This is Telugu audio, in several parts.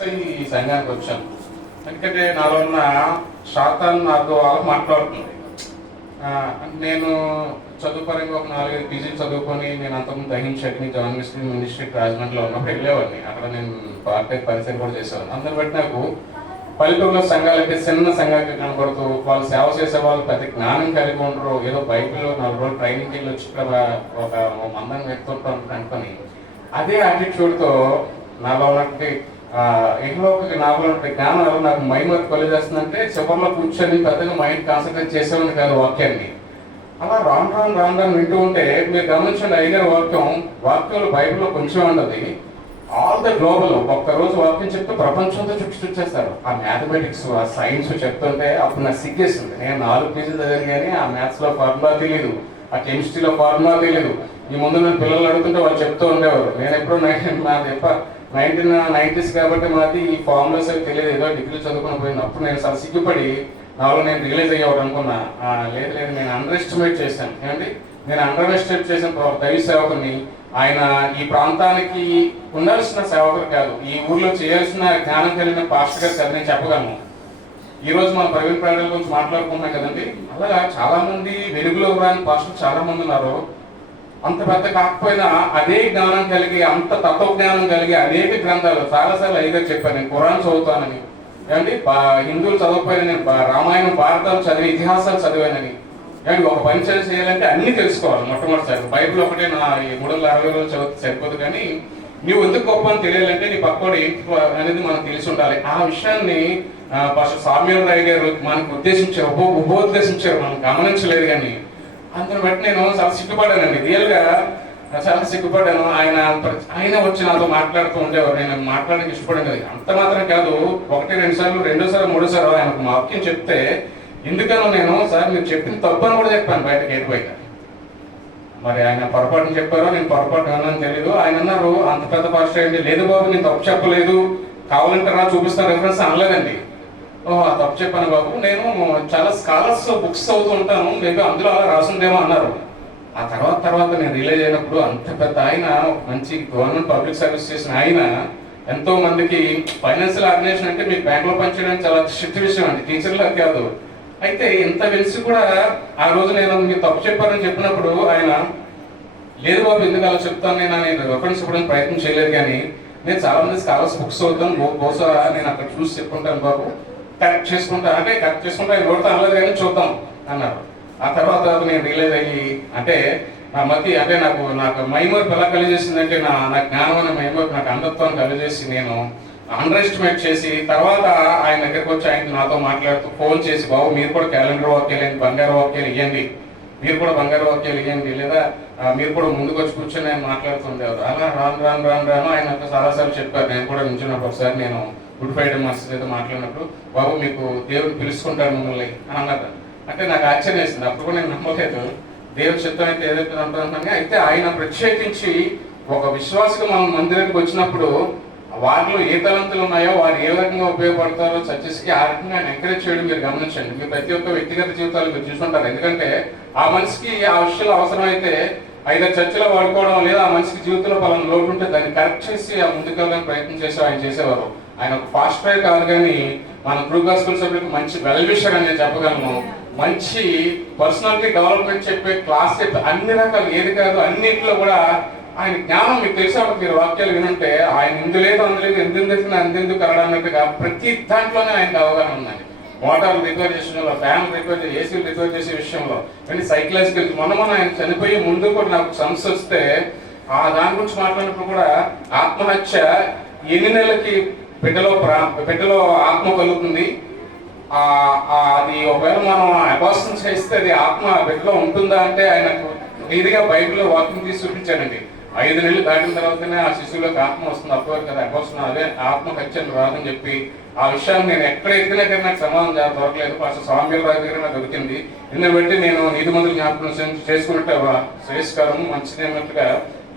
ఈ సంఘానికి వచ్చాను ఎందుకంటే నాలో ఉన్న శాతాన్ని నాతో వాళ్ళు మాట్లాడుతుంది. నేను చదువుపరంగా ఒక 4-5 పీజీలు చదువుకొని నేను అంతకుముందు దహించట్ని జాన్ మినిస్ట్రీ రాజమండ్రిలో ఉన్నప్పుడు వెళ్ళేవాడిని. అక్కడ నేను పార్టీ పరిచయం కూడా చేసేవాడిని. అందరిని బట్టి నాకు పల్లెటూరులో సంఘాలకి చిన్న సంఘాలకి కనబడుతూ వాళ్ళు సేవ చేసే వాళ్ళు పెద్ద జ్ఞానం కలిగి ఉండరు, ఏదో బైబిల్లో 4 రోజులు ట్రైనింగ్కి వెళ్ళి వచ్చి ఇక్కడ ఒక మందం వ్యక్తుంటాం అనుకొని అదే యాటిట్యూడ్తో నాలో ఉన్నటువంటి ఇంట్లో నాలో జ్ఞానం నాకు మైండ్ వర్క్ కొలిచేస్తుందంటే చివరిలో కూర్చొని పెద్దగా మైండ్ కాన్సన్ట్రేట్ చేసేవాడిని కాదు వాక్యాన్ని. అలా రాను వింటూ ఉంటే మీరు గమనించండి, అయ్యగారి వాక్యంలో బైబిల్లో కొంచెం ఉండదు. ఆల్ ద గ్లోబల్ ఒక్కరోజు వాక్యం చెప్తే ప్రపంచంతో చుట్టేస్తారు. ఆ మ్యాథమెటిక్స్ ఆ సైన్స్ చెప్తుంటే అప్పుడు నాకు సిగ్గేస్తుంది. నేను 4 పీజీలు చదివాను కానీ ఆ మ్యాథ్స్లో ఫార్ములా తెలియదు, ఆ కెమిస్ట్రీలో ఫార్ములా తెలియదు. ఈ ముందు నేను పిల్లలు అడుగుతుంటే వాళ్ళు చెప్తూ ఉండేవారు. నేను ఎప్పుడో 1990s కాబట్టి మాది ఈ ఫార్ములాస్ అవి తెలియదు, ఏదో డిగ్రీ చదువుకుని పోయింది. అప్పుడు నేను చాలా సిగ్గుపడి నాలో నేను రియలైజ్ అయ్యేవాడు అనుకున్నా. లేదు నేను అండర్ ఎస్టిమేట్ చేశాను. ఏమండి నేను అండర్ ఎస్టిమేట్ చేసిన దైవ సేవకుని. ఆయన ఈ ప్రాంతానికి ఉండాల్సిన సేవకుడు కాదు, ఈ ఊర్లో చేయాల్సిన జ్ఞానం కలిగిన పాస్టర్ గారు సార్ నేను చెప్పగలను. ఈ రోజు మన ప్రవీణ్ ప్రాణాల గురించి మాట్లాడుకుంటున్నాం కదండి. అలాగా చాలా మంది వెలుగులో రాని పాస్టర్ చాలా మంది ఉన్నారు. అంత పెద్ద కాకపోయినా అదే జ్ఞానం కలిగి, అంత తత్వజ్ఞానం కలిగి అనేక గ్రంథాలు చాలాసార్లు అయ్యగారు చెప్పాను. నేను ఖురాన్ చదువుతానని, ఏమండి హిందువులు చదవకపోయినా నేను రామాయణం భారతాలు చదివి ఇతిహాసాలు చదివానని. ఏమండి ఒక పని చేయాలంటే అన్ని తెలుసుకోవాలి. మొట్టమొదటిసారి బైబిల్ ఒకటే నా 360 రోజులు చదివితే సరిపోదు, కానీ నువ్వు ఎందుకు గొప్ప అని తెలియాలంటే నీ పక్కోడు ఏంటి అనేది మనకు తెలిసి ఉండాలి. ఆ విషయాన్ని పాస్టర్ సామ్యూల్ రాయ్ గారు మనకు ఉపోద్దేశించారు, మనం గమనించలేదు. కానీ అందుని బట్టి నేను చాలా సిగ్గుపడ్డానండి, రియల్గా చాలా సిగ్గుపడ్డాను. ఆయన వచ్చి నాతో మాట్లాడుతూ ఉండేవారు. నేను మాట్లాడడానికి ఇష్టపడాను కదా. అంత మాత్రం కాదు, 1-2 సార్లు 2-3 ఆయనకు వాక్యం చెప్తే ఎందుకనో నేను సార్ మీరు చెప్పింది తప్పు అని కూడా చెప్పాను బయట. మరి ఆయన పొరపాటుని చెప్పారో నేను పొరపాటు అన్నాను తెలియదు. ఆయన అన్నారు, అంత పెద్ద పాస్టర్ ఏంటి? లేదు బాబు నేను తప్పు చెప్పలేదు, కావాలంటే రా చూపిస్తాను రెఫరెన్స్ అనలేదండి. ఓహో తప్పు చెప్పాను బాబు, నేను చాలా స్కాలర్స్ బుక్స్ చదువుతూ ఉంటాను, మేబీ అందులో అలా రాసిందేమో అన్నారు. ఆ తర్వాత నేను రిలీజ్ అయినప్పుడు అంత పెద్ద ఆయన, మంచి గవర్నమెంట్ పబ్లిక్ సర్వీస్ చేసిన ఆయన, ఎంతో మందికి ఫైనాన్షియల్ ఆర్గనైజేషన్ అంటే మీకు బ్యాంకులో పనిచేయడానికి చాలా స్ట్రిక్ట్ విషయం అండి, టీచర్లా కాదు. అయితే ఇంత వెలిసి కూడా ఆ రోజు నేను మీరు తప్పు చెప్పారని చెప్పినప్పుడు ఆయన లేదు బాబు ఎందుకు అలా చెప్తాను, నేను రెఫరెన్స్ ఇవ్వడానికి ప్రయత్నం చేయలేదు. కానీ నేను చాలా మంది స్కాలర్స్ బుక్స్ చదువుతాను, బహుశా నేను అక్కడ చూసి చెప్పుకుంటాను బాబు, కరెక్ట్ చేసుకుంటా అంటే కరెక్ట్ చేసుకుంటా ఆయన నోడుతా అనలేదు కానీ చూద్దాం అన్నారు. ఆ తర్వాత నేను రియలైజ్ అయ్యి అంటే నా మధ్య అంటే నాకు మైమర్పు ఎలా కలిగేసిందంటే నా జ్ఞానం అనే మైమర్పు నాకు అంధత్వాన్ని కలిగేసి నేను అండర్ ఎస్టిమేట్ చేసి తర్వాత ఆయన దగ్గరికి వచ్చి ఆయన నాతో మాట్లాడుతూ ఫోన్ చేసి బాబు మీరు కూడా క్యాలెండర్ వాక్యాలు ఇవ్వండి, బంగారు వాక్యాలు ఇవ్వండి, మీరు కూడా బంగారు వాక్యాలు ఇవ్వండి, లేదా మీరు కూడా ముందుకు వచ్చి కూర్చొని ఆయన మాట్లాడుతుండేవారు. అలా రాను ఆయన చాలాసార్లు చెప్పారు. నేను కూడా నించున్నప్పుడు ఒకసారి నేను గుడ్ ఫ్రైడే మాస్టర్ అయితే మాట్లాడినప్పుడు బాబు మీకు దేవుడు పిలుచుకుంటారు మిమ్మల్ని అని అన్నారు. అంటే నాకు ఆశ్చర్యం వేసింది. అప్పుడు కూడా నేను నమ్మలేదు, దేవుడి చిత్తం అయితే ఏదైతే అనుకుంటున్నాను. అయితే ఆయన ప్రత్యేకించి ఒక విశ్వాసగా మనం మందిరానికి వచ్చినప్పుడు వారిలో ఏ తలంతులు ఉన్నాయో వారు ఏ రకంగా ఉపయోగపడతారో చర్చస్కి ఆ రకంగా ఆయన ఎంకరేజ్ చేయడం మీరు గమనించండి. మీరు ప్రతి ఒక్క వ్యక్తిగత జీవితాలు మీరు చూసుకుంటారు. ఎందుకంటే ఆ మనిషికి ఆ విషయాలు అవసరమైతే ఐదు చర్చలో వాడుకోవడం, లేదా ఆ మనిషికి జీవితంలో పలానా లోటు ఉంటే దాన్ని కరెక్ట్ చేసి ఆ ముందుకు వెళ్ళడానికి ప్రయత్నం చేసి ఆయన చేసేవారు. ఆయన ఒక ఫాస్ట్ రైడ్ కాదు, కానీ మన ట్రూ గాస్పెల్ సభ్యులకు మంచి వెల్ విషర్ అని నేను చెప్పగలను. మంచి పర్సనాలిటీ డెవలప్మెంట్ చెప్పే క్లాస్ చెప్పే అన్ని రకాలు ఏది కాదు అన్నింటిలో కూడా ఆయన జ్ఞానం మీకు తెలిసినప్పుడు మీరు వాక్యాలు వినుంటే ఆయన ఇందులేదు అందెందుకు కలడన్నట్టుగా ప్రతి దాంట్లోనే ఆయనకు అవగాహన ఉందండి. మోటార్లు రిపేర్ చేసే విషయంలో, ఫ్యాన్లు రిపేర్ చేసి, ఏసీలు రిపేర్ చేసే విషయంలో, కానీ సైకలాజికల్ మొన్న ఆయన చనిపోయే ముందు కూడా నాకు సమస్య వస్తే దాని గురించి మాట్లాడినప్పుడు కూడా ఆత్మహత్య ఎన్ని నెలలకి బిడ్డలో ఆత్మ కలుగుతుంది, అది ఒకవేళ మనం అబార్షన్ చేస్తే అది ఆత్మ బిడ్డలో ఉంటుందా అంటే ఆయనకు క్లియర్గా బైబిల్లో వాక్యం తీసి చూపించానండి. 5 నెలలు దాటిన తర్వాతనే ఆ శిశువులోకి ఆత్మ వస్తుంది, అప్పటివరకు కదా అబార్షన్ అదే ఆత్మ ఖచ్చితంగా రాదని చెప్పి ఆ విషయాన్ని నేను ఎక్కడ ఎత్తినా కానీ నాకు సమాధానం దొరకలేదు. పాస్టర్ సామ్యూల్ రాజు దగ్గర నాకు దొరికింది. ఎందుకు బట్టి నేను నీతిమంతులు జ్ఞాపకం చేసుకున్నట్టు శ్రేయస్కరం మంచిది అన్నట్టుగా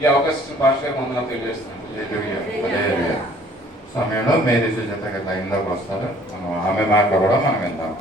ఈ అవకాశం పాస్టర్ గారు మమ్మల్ని తెలియజేస్తున్నాను. సమయంలో మేరీ సుజాత గారు లైన్లోకి వస్తారు, ఆమె మాటలు కూడా మనం విందాం.